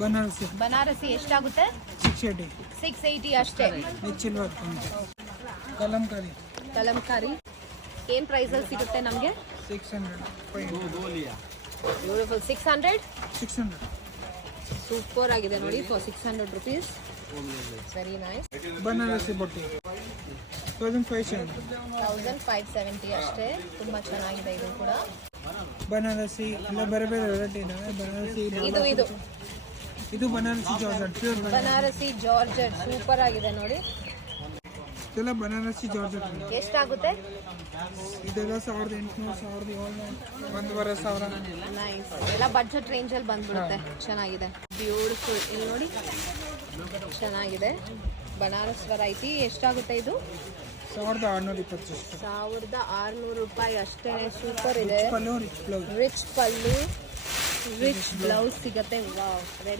ಬನಾರಸಿ ಬನಾರಸಿ ಎಷ್ಟಾಗುತ್ತೆ? 680. 680 ಅಷ್ಟೇ. ಹೆಚ್ಚಿನ ವರ್ಕ್ ಕಲಂಕಾರಿ ಕಲಂಕಾರಿ ಏನು ಪ್ರೈಸಲ್ಲಿ ಸಿಗುತ್ತೆ ನಮಗೆ? 600. ಬ್ಯೂಟಿಫುಲ್. 600. 600. ಸೂಪರ್ ಆಗಿದೆ ನೋಡಿ for 600 rupees. Very nice. Banarasi ಬಟ್ಟೆ 1570. 1570 ಅಷ್ಟೇ. ತುಂಬ ಚೆನ್ನಾಗಿದೆ ಇದು ಕೂಡ. ಬನಾರಸಿ ಎಲ್ಲ ಬೇರೆ ಬೇರೆ ವೆರೈಟಿ ಇದಾವೆ. ಬನಾರಸಿ ಇದು Banarasi georgette pure Banarasi georgette super ಆಗಿದೆ ನೋಡಿ. ಇದೆಲ್ಲ ಬನಾರಸಿ ಜಾರ್ಜೆಟ್. ಎಷ್ಟಾಗುತ್ತೆ? ಇದೆಲ್ಲ 1800, 1700, 1500. ನೈಸ್. ಎಲ್ಲ ಬಡ್ಜೆಟ್ ರೇಂಜಲ್ಲಿ ಬಂದ್ಬಿಡುತ್ತೆ. ಚೆನ್ನಾಗಿದೆ. ಬ್ಯೂಟಿಫುಲ್. ಇಲ್ಲಿ ನೋಡಿ ಚೆನ್ನಾಗಿದೆ ಬನಾರಸ್ ವೆರೈಟಿ. ಎಷ್ಟಾಗುತ್ತೆ ಇದು? 1620. 1600 ರೂಪಾಯಿ ಅಷ್ಟೇ. ಸೂಪರ್ ಇದೆ. ಪಲ್ಲು ರಿಚ್ ಬ್ಲೌಸ್. ರಿಚ್ ಪಲ್ಲು ರಿಚ್ ಬ್ಲೌಸ್ ಸಿಗುತ್ತೆ. Wow very